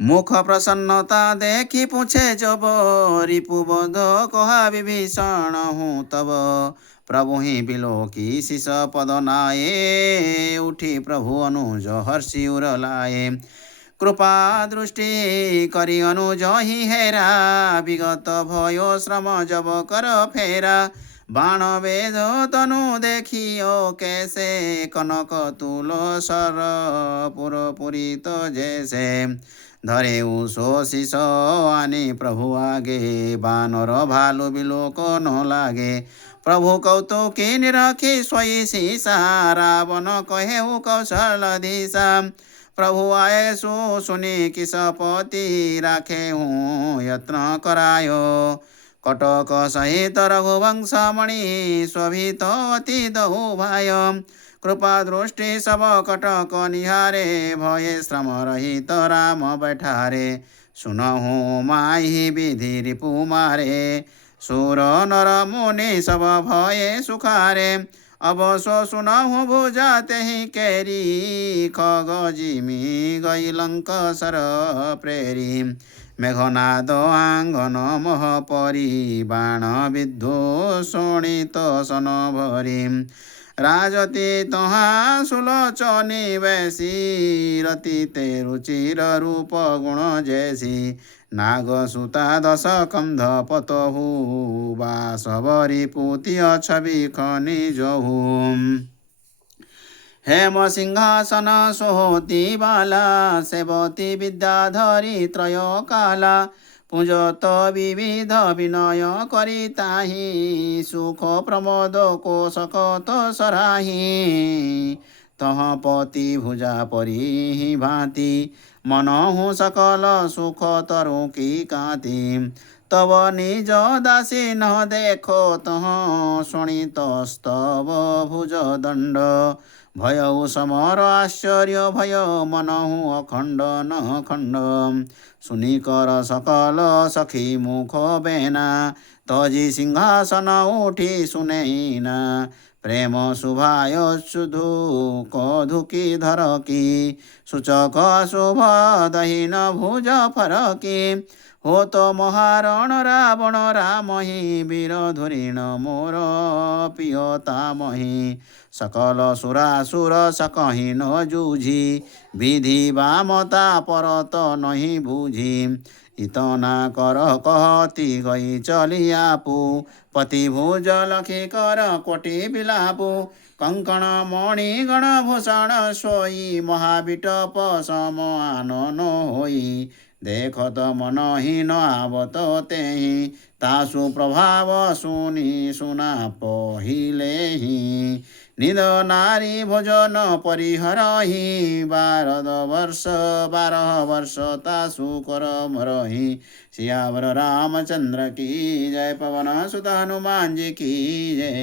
मुख प्रसन्नता देखी पूछे जब, रिपुबध कहा विभीषण हूँ तब। प्रभु ही बिलो की शिष पद नाये, उठी प्रभु अनुज हर्षि उर लाए। कृपा दृष्टि करी अनुज ही हेरा, विगत भयो श्रम जब कर फेरा। बाण वेद तनु देखियो कैसे, कनक तुलो सर पुरपुरित जैसे। धरे उसो शिष आने प्रभु आगे, बानर भालु बिलोक न लागे। प्रभु कौतुकी निरखी सोई सीसा, रावण कहे कौशल दिशा। प्रभु आए सो सुनी किस पति, राखे हूँ यत्न करायो। कटक सहित रघुवंश मणि, शोभित अति दहु भाय। कृपा दृष्टि सब कटक निहारे, भये श्रम रहित राम बैठारे। सुनहु माहि विधि रिपु मारे, सुर नर मुनि सब भये सुखारे। अब सो सुनहु भुजा तेहि केरी, खग जिमि गई लंक सर प्रेरी। मेघनाद आंगन मोह परी, बाण विद्धो शोणित सन भरी। राजति तहाँ सुलोचनी वैसी, रति ते रुचिर रूप गुण जैसी। नाग सुता दश कंध पतहु, बासवरी पुति छवि खनि जहु। हेम सिंहासन सोहती बाला, सेवती विद्याधरी त्रय काला। पूजत विविध विनय करी ताहि, सुख प्रमोद कोशकत सराही। तह पति भुजा परी भांति, मनहु सकल सुख तरु की कांति। तब निज दासी न देखो तह, शोणितस्तव भुज दंड। भयउ समर आश्चर्य भय, मनहु अखंड न खंड। सुनी कर सकल सखी मुख बेना, तजी सिंहासन उठी सुनैना। प्रेम शुभायोच्छुधु कधुकी धरकी, सूचक शुभ दहीन भुज फरकी। हो तो महारण रावण रामहि, वीर धुरीण मोर पियतामहि। सकल सुरासुर सकहि न जूझी, विधि वामता परत नहीं बूझी। इतना कर कहती गई चली आपू, पति भुज लखी कर कोटि बिलापू। कंकण मणि गण भूषण सोई, महाविटप सम आनन होई। देखत मन ही न आवत तेहि, तासु प्रभाव सुनी सुना पहिले। निद नारी भोजन परिहरहि, 12 वर्ष तासु कर मरहि। सियावर रामचंद्र की जय, पवन सुत हनुमान जी की जय।